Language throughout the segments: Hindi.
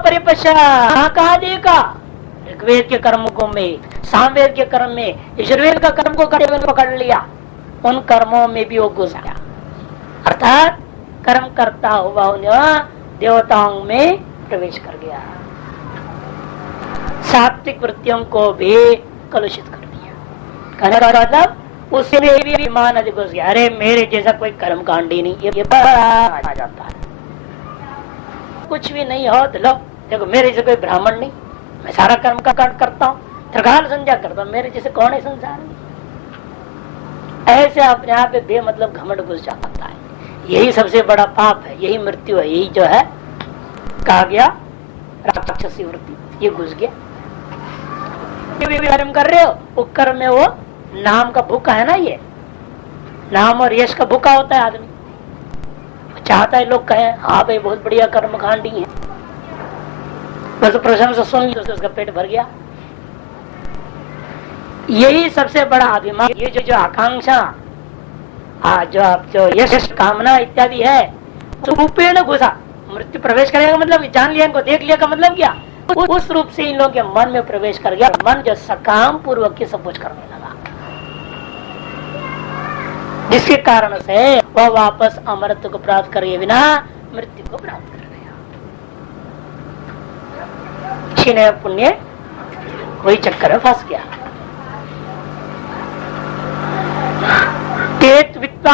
परिपश्य कहा देखा, ऋग्वेद के कर्मों में, सामवेद के कर्म में, यजुर्वेद का कर्म को पकड़ लिया, उन कर्मों में भी वो घुस गया। अर्थात कर्म करता हुआ उन्हें देवताओं में प्रवेश कर गया, सात्विक वृत्तियों को भी कलुषित कर दिया। कहने का मतलब उसमें भी अभिमान अधिक घुस गया। अरे मेरे जैसा कोई कर्म कांडी नहीं, ये बड़ा आ जाता है। कुछ भी नहीं हो तो लो देखो, मेरे जैसे कोई ब्राह्मण नहीं, मैं सारा कर्म का कांड करता हूँ, त्रिकाल संध्या करता हूँ, मेरे जैसे कौन है संसार में। ऐसे अपने आप में बेमतलब घमंड घुस जाता है। यही सबसे बड़ा पाप है, यही मृत्यु है, यही जो है कहा गया राक्षसी वृत्ति, ये घुस गया। कर्म कर रहे हो, वो कर्म में वो नाम का भूखा है ना, ये नाम और यश का भूखा होता है आदमी, चाहता है लोग कहें हाँ भाई बहुत बढ़िया कर्म कांडी है, बस प्रशंसा सुन ली तो उसका पेट भर गया। यही सबसे बड़ा अभिमान, ये जो आकांक्षा, जो यश कामना इत्यादि है, रूपे न घुसा, मृत्यु प्रवेश करेगा मतलब जान लिया, इनको देख लिया का मतलब क्या, उस रूप से इन लोगों के मन में प्रवेश कर गया। मन जो सकाम पूर्वक की सब कुछ करने लगा, जिसके कारण से वह वापस अमरत्व को प्राप्त करे बिना मृत्यु को प्राप्त कर गया। क्षीण पुण्य वही चक्कर में फंस गया।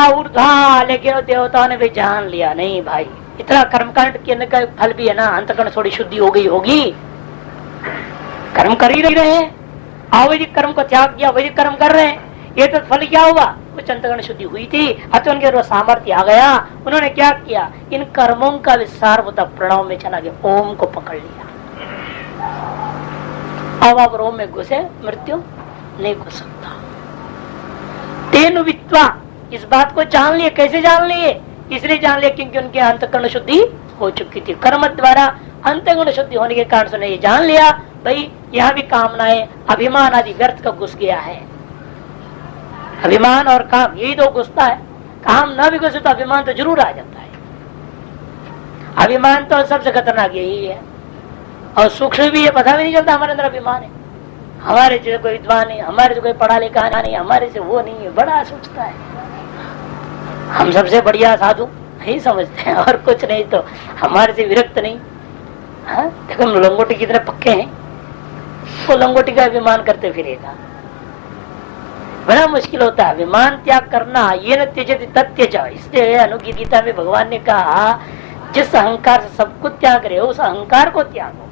ऊर्ध्वा, लेकिन देवताओं ने भी जान लिया नहीं भाई, इतना कर्मकांड करने का फल भी है ना, अंतकरण थोड़ी शुद्धि हो गई होगी, कर्म कर ही रहे हैं, अवैधिक कर्म को त्याग किया, वैदिक कर्म कर रहे हैं, ये तो फल क्या हुआ, कुछ अंतकरण शुद्धि हुई थी, अतः उनके सामर्थ्य आ गया। उन्होंने क्या किया, इन कर्मों का विस्तार होता प्रणव में चला गया, ओम को पकड़ लिया। अब आप ओम में घुसे, मृत्यु नहीं घुस सकता। तेनु वित्वा, इस बात को जान लिए, कैसे जान लिए, इसलिए जान लिया क्योंकि उनके अंतकरण शुद्धि हो चुकी थी, कर्म द्वारा अंतकरण शुद्धि होने के कारण से ये जान लिया भाई यहाँ भी कामनाएं, अभिमान आदि व्यर्थ का घुस गया है। अभिमान और काम यही तो घुसता है, काम न भी घुसे तो अभिमान तो जरूर आ जाता है। अभिमान तो सबसे खतरनाक यही है, और सूक्ष्म भी है, पता भी नहीं चलता हमारे अंदर अभिमान है, हमारे जैसे कोई विद्वान नहीं, हमारे से कोई पढ़ा लिखा नहीं, हमारे से वो नहीं है, बड़ा सोचता है हम सबसे बढ़िया साधु नहीं समझते हैं, और कुछ नहीं तो हमारे से विरक्त नहीं। हाँ देखो लंगोटी कितने पक्के हैं, वो लंगोटी का अभिमान करते फिरेगा, बड़ा मुश्किल होता है अभिमान त्याग करना। ये न त्यजति तत्यज, इसलिए अनुगीता में भगवान ने कहा जिस अहंकार से सब कुछ त्याग रहे हो उस अहंकार को त्यागो,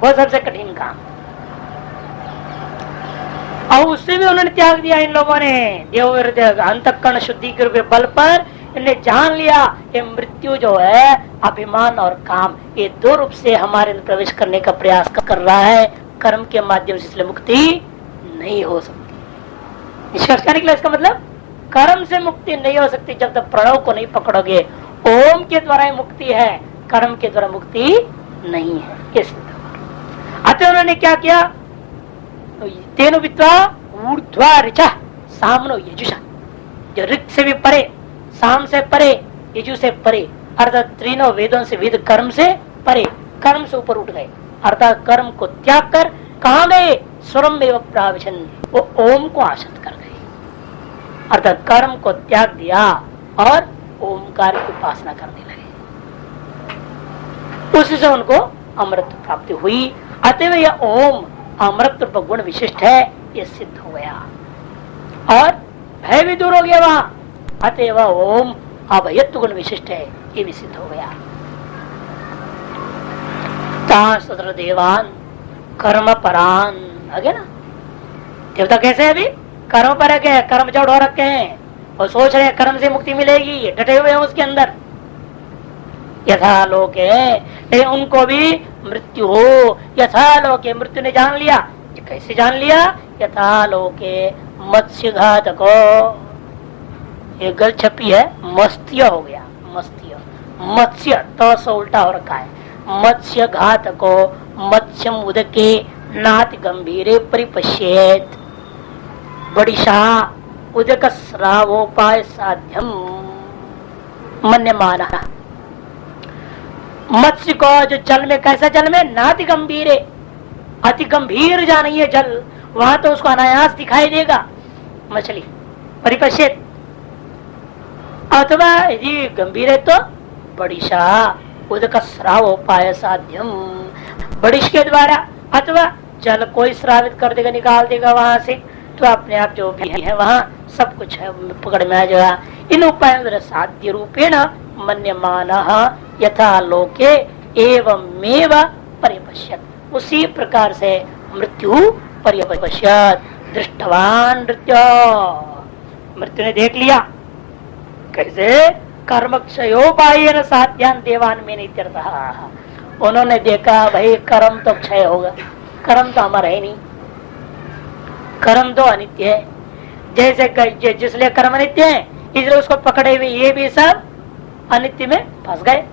वो सबसे कठिन काम। और उससे भी उन्होंने त्याग दिया इन लोगों ने, देव अंतःकरण शुद्धि के बल पर इन्हें जान लिया ये मृत्यु जो है अभिमान और काम, ये दो रूप से हमारे प्रवेश करने का प्रयास कर रहा है, कर्म के माध्यम से इसलिए मुक्ति नहीं हो सकती। निष्कर्ष क्या निकला इसका मतलब, कर्म से मुक्ति नहीं हो सकती जब तक प्रणव को नहीं पकड़ोगे। ओम के द्वारा ही मुक्ति है, कर्म के द्वारा मुक्ति नहीं है। अतः उन्होंने क्या किया, तेनु वित्वा ऊर्ध्वा ऋचा सामनो यजुषा, जो ऋत से भी परे, साम से परे, यजु से परे, अर्थात तीनों वेदों से वेद कर्म से परे, कर्म से ऊपर उठ गए, अर्थात कर्म को त्याग कर कहाँ गए, स्वरम में प्राविशन, वो ओम को आश्रित कर गए, अर्थात कर्म को त्याग दिया और ओमकार की उपासना करने लगे, उससे उनको अमृत प्राप्ति हुई। अतएव यह ओम अमृत रूप गुण विशिष्ट है, ये सिद्ध हो गया और भय भी दूर हो गया वहां। अतएव ओम अभयत्व गुण विशिष्ट है, ये भी सिद्ध हो गया। तासत्र देवान कर्म परान, आगे ना देवता कैसे है अभी कर्म पर है, कर्म जड़ हो रखे हैं और सोच रहे हैं कर्म से मुक्ति मिलेगी, डटे हुए हैं उसके अंदर। यथा लोके, लेकिन उनको भी मृत्यु हो, यथा लोके, मृत्यु ने जान लिया। कैसे जान लिया, यथा लोके मत्स्य घातको, ये गल छपी है, मस्त्य हो गया, मस्त्य, मत्स्य तो से उल्टा हो रखा है, मत्स्य घातको मत्स्यम उदके नाति गंभीरे परिपश्येत, बड़ी शाह उदक स्रावोपाय साध्यम मन्यमानः। मत्स्य को जो जल में, कैसा जल में, नाति गंभीर है, अति गंभीर जा नहीं है जल, वहां तो उसको अनायास दिखाई देगा मछली परिपश्यत। अथवा यदि गंभीर है तो बड़िशा उदक स्राव उपाय साध्यम, बड़िश के द्वारा अथवा जल कोई श्रावित कर देगा, निकाल देगा वहां से, तो अपने आप जो भी है वहां सब कुछ है पकड़ में आ जाएगा। इन उपायों साध्य रूपेण मन्यमान यथा लोके एवमेव परिपश्यत, उसी प्रकार से मृत्यु परिपश्यत। दृष्टवान मृत्यु, मृत्यु ने देख लिया कैसे, कर्म क्षयोपायेन साध्यान देवान में नहीं, उन्होंने देखा भाई कर्म तो क्षय होगा, कर्म तो हमारा है नहीं, कर्म तो अनित्य है। जैसे जिसलिए कर्म अनित्य है इसलिए उसको पकड़े हुए ये भी सब अनित्य में फंस गए,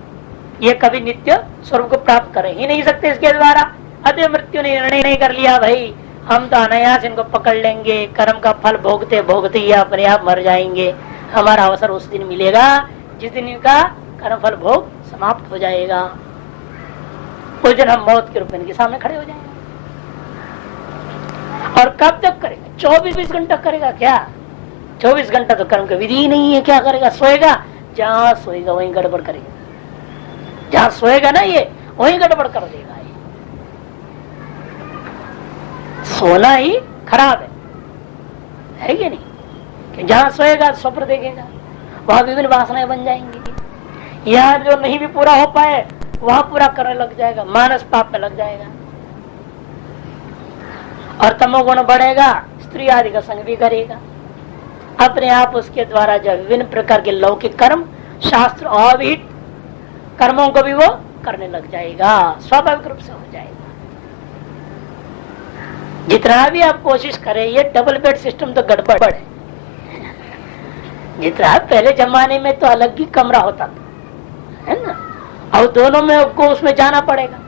ये कभी नित्य स्वरूप को प्राप्त कर ही नहीं सकते इसके द्वारा। अतः मृत्यु ने निर्णय नहीं कर लिया भाई हम तो अनायास इनको पकड़ लेंगे, कर्म का फल भोगते भोगते ही अपने आप मर जाएंगे, हमारा अवसर उस दिन मिलेगा जिस दिन इनका कर्म फल भोग समाप्त हो जाएगा, उस दिन हम मौत के रूप में इनके सामने खड़े हो जाएंगे। और कब तक करेगा, 24 घंटा करेगा क्या, 24 घंटा तो कर्म की विधि ही नहीं है, क्या करेगा, सोएगा, जहां सोएगा वहीं गड़बड़ करेगा, जहां सोएगा ना ये वहीं गड़बड़ कर देगा। ये सोना ही खराब है कि नहीं, कि जहां सोएगा स्वप्न देखेगा, वहां विभिन्न वासनाएं बन जाएंगी, यहाँ जो नहीं भी पूरा हो पाए वहां पूरा करने लग जाएगा, मानस पाप में लग जाएगा, और तमोगुण बढ़ेगा, स्त्री आदि का संग भी करेगा, अपने आप उसके द्वारा जो विभिन्न प्रकार के लौकिक कर्म शास्त्र अविहित कर्मों को भी वो करने लग जाएगा, स्वाभाविक रूप से हो जाएगा। जितना भी आप कोशिश करें ये डबल बेड सिस्टम तो गड़बड़ है। जितना पहले जमाने में तो अलग ही कमरा होता था, है ना, अब दोनों में आपको उसमें जाना पड़ेगा।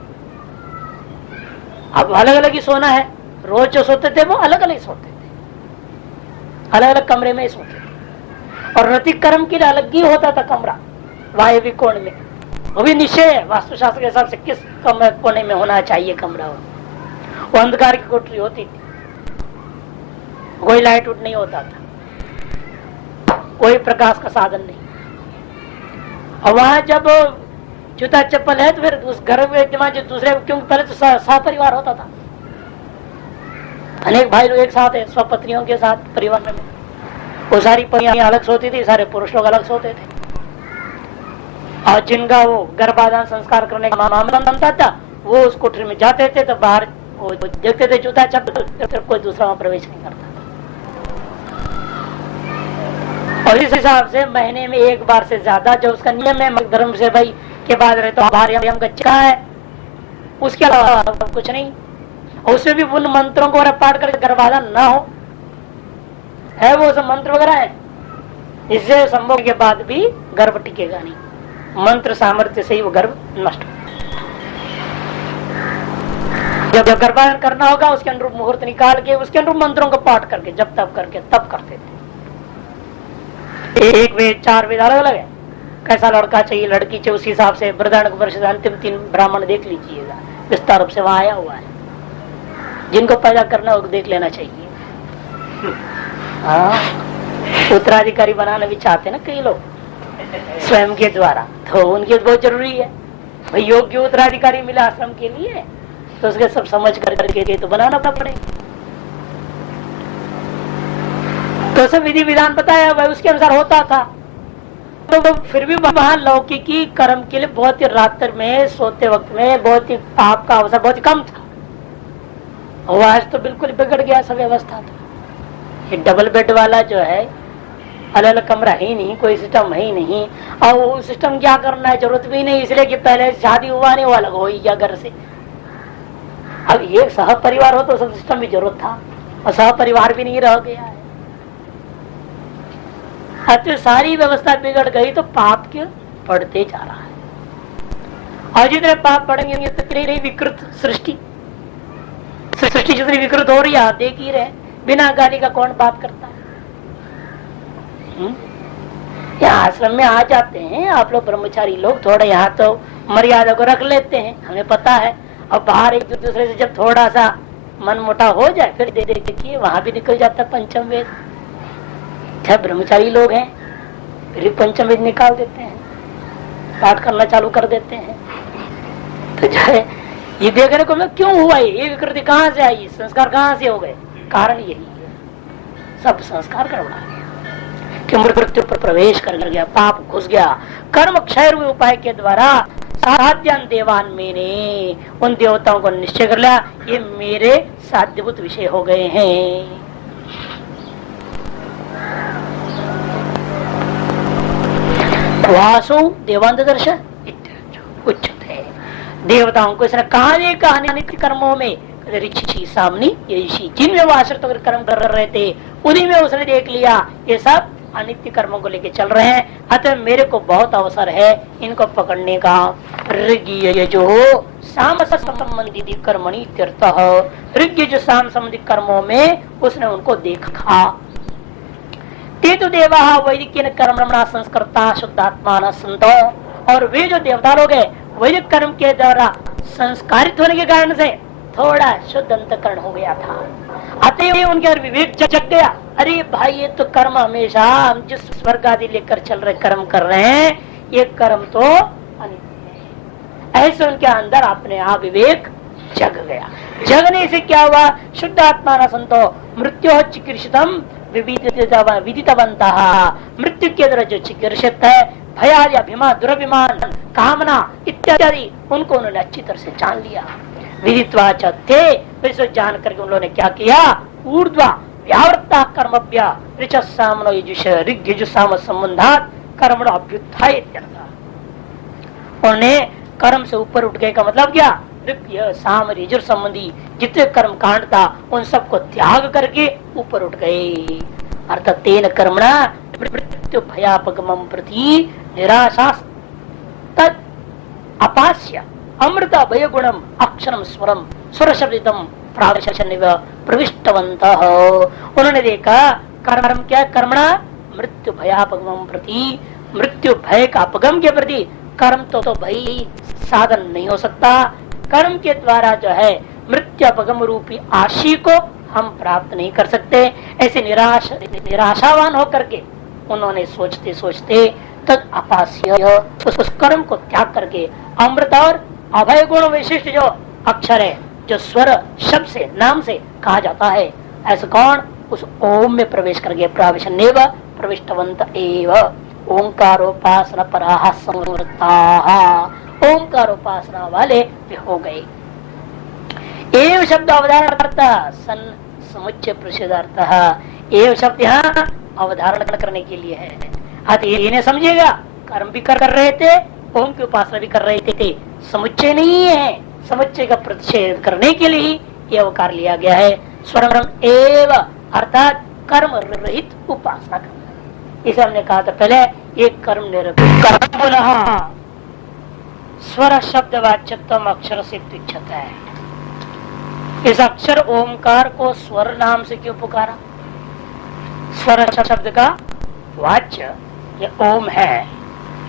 अब अलग अलग ही सोना है, रोज जो सोते थे वो अलग अलग सोते थे, अलग अलग कमरे में ही सोते थे, और रति कर्म के लिए अलग ही होता था कमरा वायव्य कोण में, वो भी निश्चय है वास्तुशास्त्र के हिसाब से किस कोने में होना चाहिए कमरा। वो अंधकार की कोठरी होती थी, कोई लाइट उठ नहीं होता था, कोई प्रकाश का साधन नहीं, और वहां जब जूता चप्पल है तो फिर उस घर में जो दूसरे, क्योंकि पहले तो सपरिवार होता था, अनेक भाई लोग एक साथ है स्वपत्नियों के साथ परिवार में, वो सारी पत्नियां अलग सोती थी, सारे पुरुष लोग अलग सोते थे, और जिनका वो गर्भाधान संस्कार करने का मामला बनता था वो उस कोठरी में जाते थे, तो बाहर वो देखते थे जूता चप्पल, तो कोई दूसरा वहां प्रवेश नहीं करता था। और इस हिसाब से महीने में एक बार से ज्यादा जो उसका नियम है धर्म से भाई के बाद रहे तो बाहर है, उसके अलावा कुछ नहीं, उसमें भी उन मंत्रों को पाठ करके गर्भाधान ना हो, है वो सब मंत्र वगैरह है, इससे संभोग के बाद भी गर्भ टिकेगा नहीं, मंत्र सामर्थ्य से ही वो गर्भ नष्ट हो। जब गर्भाधान करना होगा उसके अनुरूप मुहूर्त निकाल के उसके अनुरूप मंत्रों को पाठ करके जब तब करके तब करते थे। एक वेद 4 वेद अलग अलग है, कैसा लड़का चाहिए लड़की चाहिए उस हिसाब से वृद्धारण परिषद अंतिम 3 ब्राह्मण देख लीजिएगा, विस्तार रूप से वहां आया हुआ है, जिनको पैदा करना हो देख लेना चाहिए। हाँ, उत्तराधिकारी बनाना भी चाहते ना कई लोग स्वयं के द्वारा, तो उनके बहुत जरूरी है भाई योग्य उत्तराधिकारी मिला आश्रम के लिए, तो उसके सब समझ करके तो बनाना पड़ेगा। तो सब विधि विधान बताया भाई उसके अनुसार होता था, तो फिर भी वहां लौकिकी कर्म के लिए बहुत ही रात्र में सोते वक्त में बहुत ही पाप का अवसर बहुत ही कम था, और आज तो बिल्कुल बिगड़ गया सब व्यवस्था। तो ये डबल बेड वाला जो है अलग अलग कमरा ही नहीं, कोई सिस्टम है ही नहीं, और वो सिस्टम क्या करना है जरूरत भी नहीं, इसलिए कि पहले शादी हुआ नहीं वो अलग हो ही गया घर से। अब एक सह परिवार हो तो सब सिस्टम भी जरूरत था, और सह परिवार भी नहीं रह गया है, तो सारी व्यवस्था बिगड़ गई, तो पाप क्यों बढ़ते जा रहा है। और जितने पाप बढ़ेंगे उतनी विकृत सृष्टि जितनी विकृत हो रही है आप देख ही रहे, बिना गाली का कौन पाप करता है। यहाँ आश्रम में आ जाते हैं आप लोग ब्रह्मचारी लोग, थोड़ा यहाँ तो मर्यादा को रख लेते हैं, हमें पता है। अब बाहर एक दूसरे से जब थोड़ा सा मन मोटा हो जाए फिर दे देखिए वहां भी निकल जाता पंचम वेद। क्या ब्रह्मचारी लोग हैं फिर भी पंचम वेद निकाल देते हैं, पाठ करना चालू कर देते हैं। तो जो है ये देखने को क्यों हुआ, ये विकृति कहाँ से आई, संस्कार कहाँ से हो गए? कारण यही है, सब संस्कार गड़बड़ा गया कि मृत्यु पर प्रवेश कर गया, पाप घुस गया। कर्म क्षय हुए उपाय के द्वारा साध्यान देवान मैंने उन देवताओं को निश्चय कर लिया, ये मेरे साध्यभूत विषय हो गए हैं। वासो देवांत दर्शन उच्चते, देवताओं को इसने कहा देखा अनित्य कर्मों में, ऋषि सामने जिनमें वो आश्रित होकर कर्म कर रहे थे उन्हीं में उसने देख लिया ये सब अनित्य कर्मों को लेके चल रहे हैं, अतः मेरे को बहुत अवसर है इनको पकड़ने का। ऋग्यजो साम संबंधी कर्मणि ऋग्यजो साम संबंधी कर्मों में उसने उनको देखा। ते तो देवा वैदिक कर्मणा संस्कृता शुद्धात्मा संतो, और वे जो देवता लोग है वैदिक कर्म के द्वारा संस्कारित होने के कारण से थोड़ा शुद्ध अंतकरण हो गया था, अतः उनके विवेक जग गया। अरे भाई ये तो कर्म हमेशा हम जिस स्वर्ग आदि लेकर चल रहे कर्म कर रहे हैं ये कर्म तो अनित्य है। ऐसे उनके अंदर अपने आप विवेक जग गया। जगने से क्या हुआ, शुद्ध आत्मा न संतो मृत्यु चिकीर्षितम विदितवंतः, मृत्यु के द्वारा जो चिकीर्षित है भयादि अभिमान दुराभिमान कामना इत्यादि उनको उन्होंने अच्छी तरह से जान लिया। विदित्वा थे वैसे जान करके उन लोगों ने क्या किया, ऊर्ध्वा व्यावृत्ता कर्मभ्य ऋचसामनो ऋग्यजुसाम संबंधात कर्मणो अभ्युत्थाय इत्यर्थ। उन्होंने कर्म से ऊपर उठ गए का मतलब क्या, ऋग्य साम ऋजुर संबंधी जितने कर्म कांड था उन सबको त्याग करके ऊपर उठ गए। अर्थात तेन कर्मणा मृत्यु भयापगमं प्रति निराशा तद अपास्य अमृत भय गुणम अक्षरम स्वरम स्वर शब्दितम प्रविष्टवन्तः। उन्होंने देखा कर्म क्या, कर्मणा मृत्यु भयापगमं प्रति, मृत्यु भय का अपगम के प्रति कर्म तो भाई साधन नहीं हो सकता। कर्म के द्वारा जो है मृत्यु अपगम रूपी आशी को हम प्राप्त नहीं कर सकते। ऐसे निराशावान होकर के उन्होंने सोचते सोचते तद अपास्य उस कर्म को त्याग करके अमृत और अभय गुण विशिष्ट जो अक्षर है, जो स्वर शब्द से नाम से कहा जाता है, ऐसा कौन उस ओम में प्रवेश कर गए। प्रवेशनेव प्रविष्टवंत एव ओंकारोपासना पराः संवृत्ताः, ओंकारोपासना वाले वे हो गए। एव शब्द अवधारण सन समुच्चय प्रसिद्धार्थ, एव शब्द यहाँ अवधारण करने के लिए है। इन्हें समझिएगा, कर्म भी कर रहे थे, ओम की उपासना भी कर रहे थे, समुच्चय नहीं है, समुच्चय का प्रतिषेध करने के लिए ही यह अवकार लिया गया है। स्वरम एव अर्थात कर्म रहित उपासना करना, इसे हमने कहा था पहले, एक कर्म निरपेक्ष कर्म पुनः स्वर शब्द वाच्यत्व अक्षर से तुच्छता है। इस अक्षर ओमकार को स्वर नाम से क्यों पुकारा? स्वर शब्द का वाच्य ये ओम है,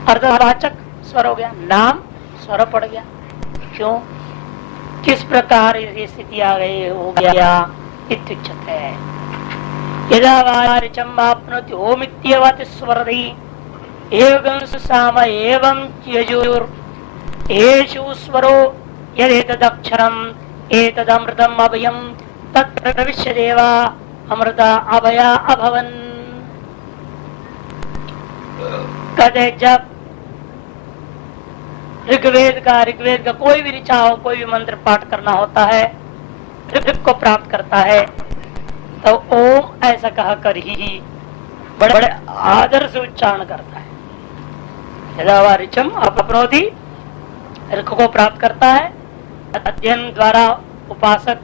अर्धवाचक स्वर हो गया, नाम स्वर पड़ गया। क्यों, किस प्रकार ये स्थिति आ गई हो गया इत्युच्यते है। यदा वारिचम आपनोति ओमित्यवति स्वरधि एवं साम एवं यजुर एषु स्वरो यदेतदक्षरम एतदमृतम अभयम तत्र प्रविश्य देवा अमृता अभया अभवन। कहते जब ऋग्वेद का कोई भी ऋचा हो, कोई भी मंत्र पाठ करना होता है, ऋग को प्राप्त करता है तो ओम ऐसा कहा कर ही बड़े बड़े आदर से उच्चारण करता है। यदा ऋचम अपनोति, ऋग को प्राप्त करता है, अध्ययन द्वारा उपासक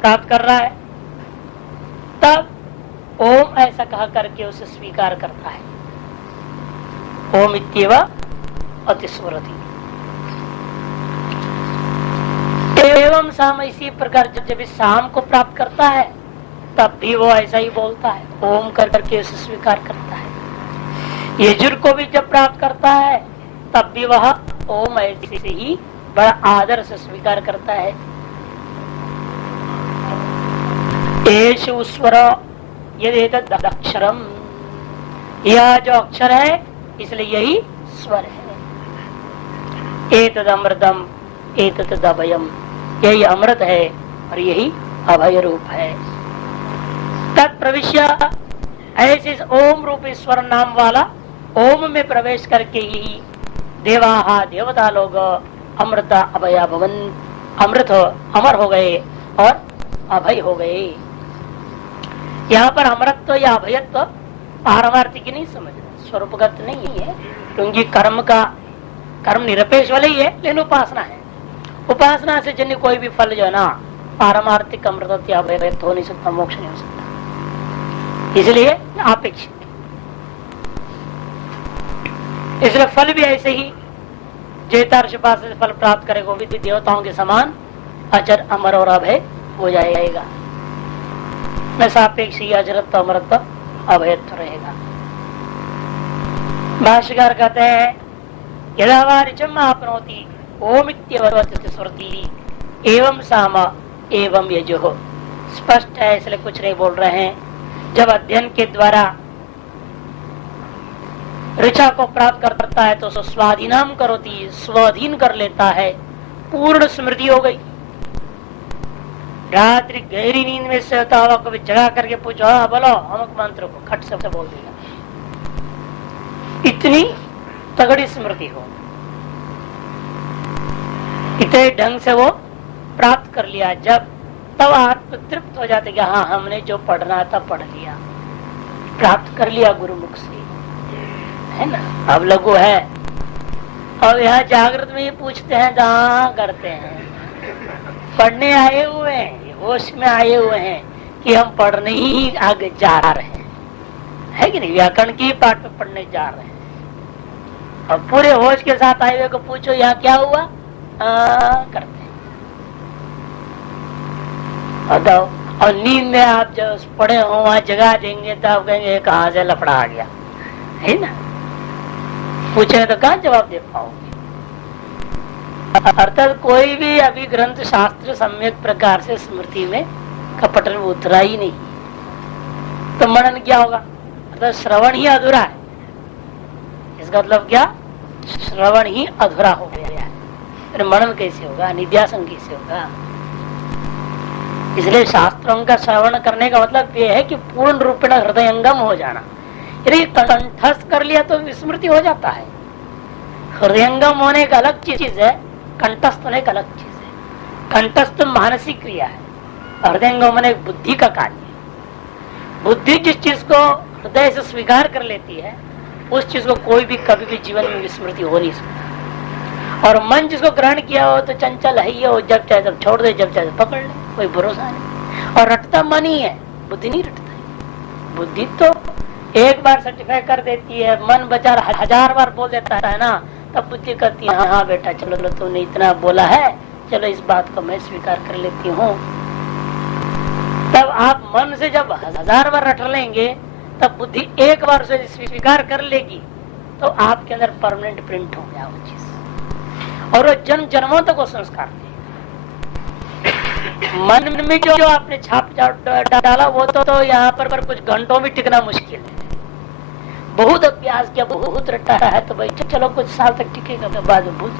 प्राप्त कर रहा है, तब ओम ऐसा कहा करके उसे स्वीकार करता है। ओम इत्येव अतिस्वरति एवं साम, इसी प्रकार जब इस साम को प्राप्त करता है तब भी वो ऐसा ही बोलता है, ओम करके उसे स्वीकार करता है। यजुर को भी जब प्राप्त करता है तब भी वह ओम ऐसे ही बड़ा आदर से स्वीकार करता है। एषु स्वर यदि अक्षरम, यह जो अक्षर है इसलिए यही स्वर है। एतद अमृतम एतद अभयम, यही अमृत है और यही अभय रूप है। तत्प्रविश्य, ऐसे ओम रूप स्वर नाम वाला ओम में प्रवेश करके ही देवाहा देवता लोग अमृत अभय भवन, अमृत अमर हो गए और अभय हो गए। यहाँ पर अमरत्व या अभयत्व पारमार्थिक नहीं समझना, स्वरूपगत नहीं है, क्योंकि कर्म निरपेक्ष वाले ही है, लेकिन उपासना है। उपासना से जन्य कोई भी फल जो है ना पारमार्थिक अमृतत्व या अभयत्व हो नहीं सकता, मोक्ष नहीं हो सकता, इसलिए अपेक्षित। इसलिए फल भी ऐसे ही जेतार्ष से फल प्राप्त करेगा, वो भी देवताओं के समान अजर अमर और अभय हो जाएगा। न सापेक्ष ही अजरत्व अमरत्व अभयत्व रहेगा। भाष्यकार कहते हैं यदा वारिचम आपनोति ओमित्यवति स्मृति एवं साम एवं यजो, स्पष्ट है इसलिए कुछ नहीं बोल रहे हैं। जब अध्ययन के द्वारा ऋचा को प्राप्त करता है तो स्वाधीनाम करोति, स्वाधीन कर लेता है, पूर्ण स्मृति हो गई। रात्रि गहरी नींद में सोता हुआ कभी जगा करके पूछो हाँ बोलो अमुक मंत्र को, खट से बोल देगा, इतनी तगड़ी स्मृति हो, इतने ढंग से वो प्राप्त कर लिया। जब तब आत्म तृप्त हो जाते कि हाँ हमने जो पढ़ना था पढ़ लिया, प्राप्त कर लिया गुरुमुख से, है ना। अब लघु है और यहाँ जागृत में ही पूछते हैं जहाँ करते हैं, पढ़ने आए हुए हैं, होश में आए हुए हैं कि हम पढ़ने ही आगे जा रहे हैं, है कि नहीं, व्याकरण की पाठ में पढ़ने जा रहे हैं। और पूरे होश के साथ आए हुए को पूछो यहाँ क्या हुआ, करते हैं। और नींद में आप जो पढ़े हो वहां जगा देंगे तो आप कहेंगे कहाँ से लफड़ा आ गया, है ना। पूछे तो कहाँ जवाब दे पाओगे। अर्थात कोई भी अभी ग्रंथ शास्त्र सम्यक प्रकार से स्मृति में कपट में उतरा ही नहीं, तो मनन क्या होगा, अर्थात श्रवण ही अधूरा है। इसका मतलब क्या, श्रवण ही अधूरा हो गया है, तो मनन कैसे होगा, निध्यासन कैसे होगा। इसलिए शास्त्रों का श्रवण करने का मतलब ये है कि पूर्ण रूप में हृदयंगम हो जाना। यदि कंठस्थ कर लिया तो विस्मृति हो जाता है। हृदयंगम होने का अलग चीज है, कंठस्थ होने का अलग चीज है। कंठस्थ मानसिक क्रिया है, हृदयंगम होने बुद्धि का कार्य है। बुद्धि जिस चीज को हृदय से स्वीकार कर लेती है उस चीज को कोई भी कभी भी जीवन में विस्मृति हो नहीं सकता। और मन जिसको ग्रहण किया हो तो चंचल है ही, जब चाहे तब छोड़ दे, जब चाहे पकड़ ले, कोई भरोसा नहीं। और रटता मन ही है, बुद्धि नहीं रटता है। बुद्धि तो एक बार सर्टिफाई कर देती है, मन बेचारा 1000 बार बोल देता है ना, तब बुद्धि कहती है हाँ बेटा चलो तूने इतना बोला है, चलो इस बात को मैं स्वीकार कर लेती हूँ। तब आप मन से जब 1000 बार रट लेंगे तब बुद्धि एक बार से स्वीकार कर लेगी तो आपके अंदर परमानेंट प्रिंट हो गया वो चीज, और वो जन्म जन्मों तक वो संस्कार देगा। मन में जो आपने छाप डाला वो तो यहाँ पर कुछ घंटों में टिकना मुश्किल है। बहुत अभ्यास किया, बहुत रटा है तो भाई चलो कुछ साल तक टिकेगा, तो बाद में भूल।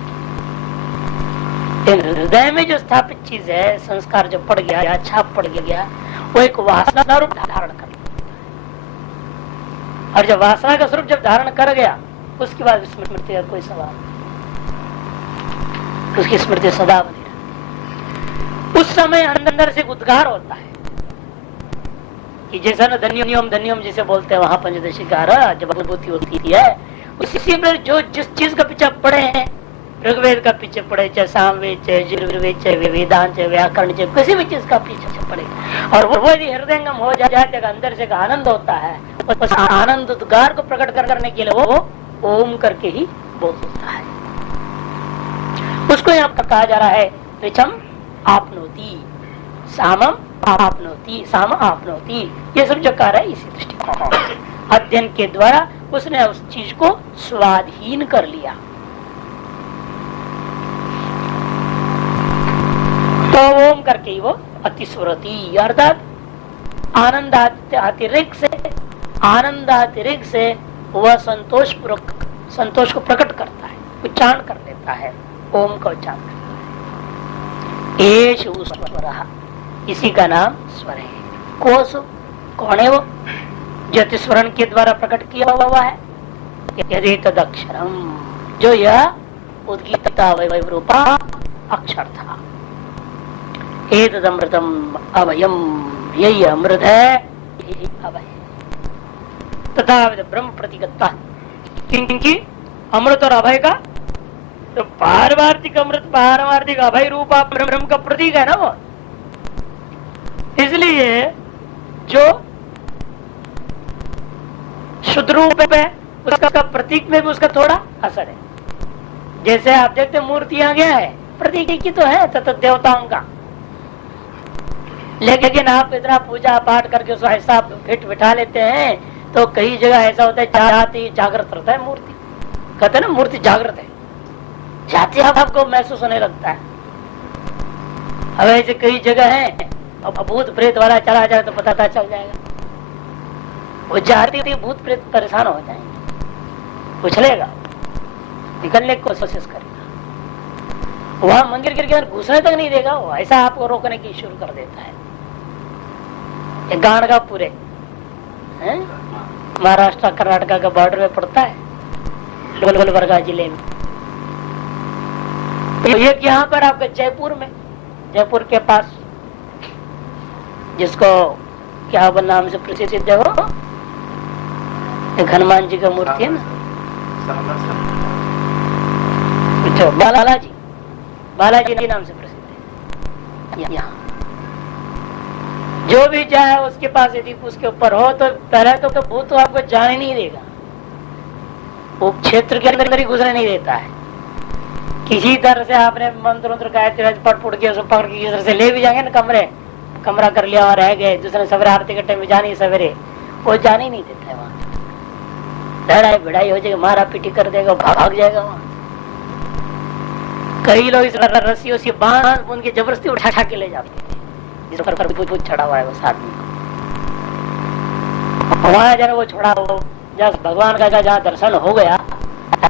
हृदय में जो स्थापित चीज है, संस्कार जो पड़ गया, छाप पड़ गया, वो एक वासना रूप धारण कर लेता है। और जब वासना का स्वरूप जब धारण कर गया उसके बाद स्मृति का कोई सवाल, उसकी स्मृति सदा बनी रहे। उस समय अंदर से उद्गार होता है कि जैसा ना धन्यम धन्यम जिसे बोलते हैं वहां पंचदशिकार जब अनुभूति होती है, उसी में जो जिस चीज का पीछे पड़े हैं, ऋग्वेद का पीछे पड़े, चाहे सामवेद, चाहे यजुर्वेद, चाहे वेदांत, चाहे व्याकरण, चाहे किसी भी चीज का पीछे पड़े, और वो यदि हृदयंगम हो जाए अंदर से आनंद होता है, उस आनंद उद्गार को प्रकट करने के लिए वो ओम करके ही बोलता है। उसको यहाँ पर कहा जा रहा है ऋचम आपनोति, सामम आपनोति, साम आपनोति, ये सब जो कार्य है इसी दृष्टिकोण अध्ययन के द्वारा उसने उस चीज को स्वाधीन कर लिया। तो ओम करके ही वो अतिस्वरती अर्थात आनंद अतिरिक्त से, आनंद अतिरिक्त से वह संतोष को प्रकट करता है, उच्चारण कर देता है, ओम का उच्चारण करता है। एष स्वर, इसी का नाम स्वर है। कोस कौन है वो? ज्योतिस्वरण के द्वारा प्रकट किया हुआ है। यदि तदक्षरम, जो यह उद्गीता वैभव रूपा अक्षर था। एतदमृतम अभयम, यही अमृत है, यही अभय। तथा ब्रह्म प्रतिगता, क्योंकि अमृत और अभय का तो पारमार्थिक अमृत पारमार्थिक अभय रूपा ब्रह्म का प्रतीक है ना वो। इसलिए जो शुद्ध रूप है उसका प्रतीक में भी उसका थोड़ा असर है। जैसे आप देखते मूर्तियां क्या है, प्रतीक की तो है तथा देवताओं का, लेकिन आप इतना पूजा पाठ करके उसको ऐसा फिट बिठा लेते हैं तो कई जगह ऐसा होता है जाती जागृत रहता है मूर्ति। कहते हैं ना मूर्ति जागृत है, जाते आपको महसूस होने लगता है। अब ऐसे कई जगह है, अब भूत प्रेत वाला चला जाए तो पता चल जाएगा। वो जाती थी भूत प्रेत परेशान हो जाएंगे, उछलेगा, निकलने की कोशिश करेगा, वहां मंदिर के अंदर घुसने तक नहीं देगा, वो ऐसा आपको रोकने की शुरू कर देता है। ये गाणगा पूरे महाराष्ट्र कर्नाटका का बॉर्डर में पड़ता है, गुलबर्गा जिले में। तो ये यहाँ पर आपके जयपुर में, जयपुर के पास जिसको क्या नाम से प्रसिद्ध है वो, हनुमान जी का मूर्ति है ना, बालाजी, बालाजी के नाम से प्रसिद्ध है। यहाँ जो भी जाए उसके पास यदि उसके ऊपर हो तो पहले तो भूत तो आपको जाने नहीं देगा, वो क्षेत्र के अंदर ही घुसने नहीं देता है। किसी तरह से आपने मंत्र गायत्री पट के उसको पकड़ के किसी तरह से ले भी जाएंगे ना कमरा कर लिया और रह गए, दूसरे सवेरे आरती के टाइम में जानी सवेरे, वो जाने ही नहीं देता है। वहां लड़ाई भिड़ाई हो जाएगी, मारा पीटी कर देगा, भाग जाएगा वहां। कई लोग इस रस्सियों से बांध उनकी जबरदस्ती उठा के ले जाते हैं, जिस पर भूत चढ़ा हुआ है उस आदमी को। वहां जब वो छोड़ा, वो जब भगवान का जहाँ दर्शन हो गया,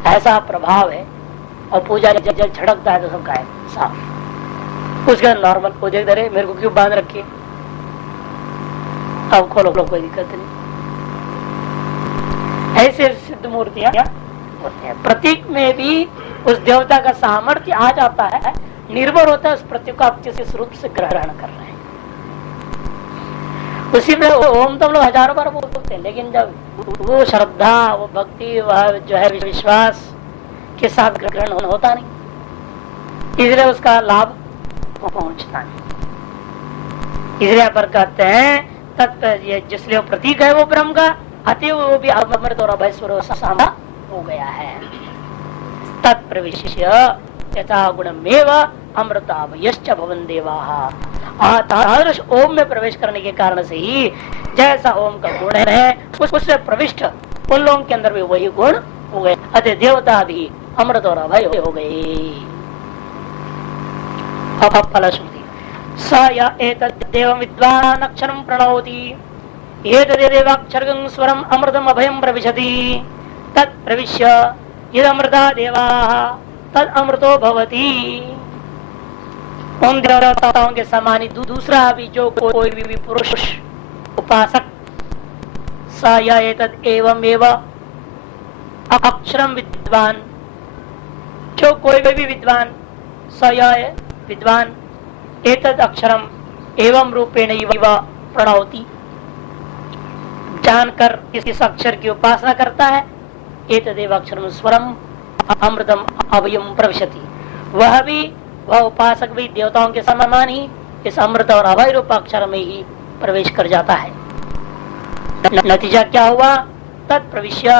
ऐसा प्रभाव है और पूजा जब झड़कता है तो सब गायब साफ। उसके नॉर्मल को देख दे, मेरे को क्यों बांध रखी, अब खोलो कोई दिक्कत नहीं। ऐसे सिद्ध मूर्तियां होते हैं। प्रतीक में भी उस देवता का सामर्थ्य आ जाता है, निर्भर होता है उस प्रतीक को आप किस रूप से ग्रहण कर रहे हैं। उसी में ओम तो हम लोग हजारों बार बोलते हैं, लेकिन जब वो श्रद्धा, वो भक्ति, वह जो है विश्वास के साथ ग्रहण होता नहीं, इसलिए उसका लाभ पहुंचता नहीं। इसलिए पर कहते हैं तत्व जिसलिए प्रतीक है वो ब्रह्म का, अतएव वो भी अमृत और अभय स्वरूप सामा हो गया है। तत्प्रविश्य यथा गुणमेव अमृताभयश्च भवन देवाः। तादृश ओम में प्रवेश करने के कारण से ही जैसा ओम का गुण है उससे प्रविष्ट उन लोगों के अंदर भी वही गुण हो गए, अतः देवता भी अमृत और अभय हो गए। फलश्रुति स य एतद्देवं विद्वान् अक्षरं प्रणौति एतदेवाक्षरं स्वरम् अमृतम् अभयं प्रविशति तत् प्रविश्य यदमृता देवाः तद अमृतो भवति। उन देवताओं के समान ही दूसरा भी जो कोई भी पुरुष उपासक स य एतद् एवं एव अक्षरम विद्वान, जो कोई भी विद्वान स य विद्वान एतद् अक्षरम एवं रूपेण इव प्रणौति, जानकर इस अक्षर की उपासना करता है, एतदेव अक्षरम स्वरम अमृतम अभयम प्रविशति, वह उपासक भी देवताओं के समान ही इस अमृत और अभय रूप अक्षर में ही प्रवेश कर जाता है। नतीजा क्या हुआ? तत्प्रविश्य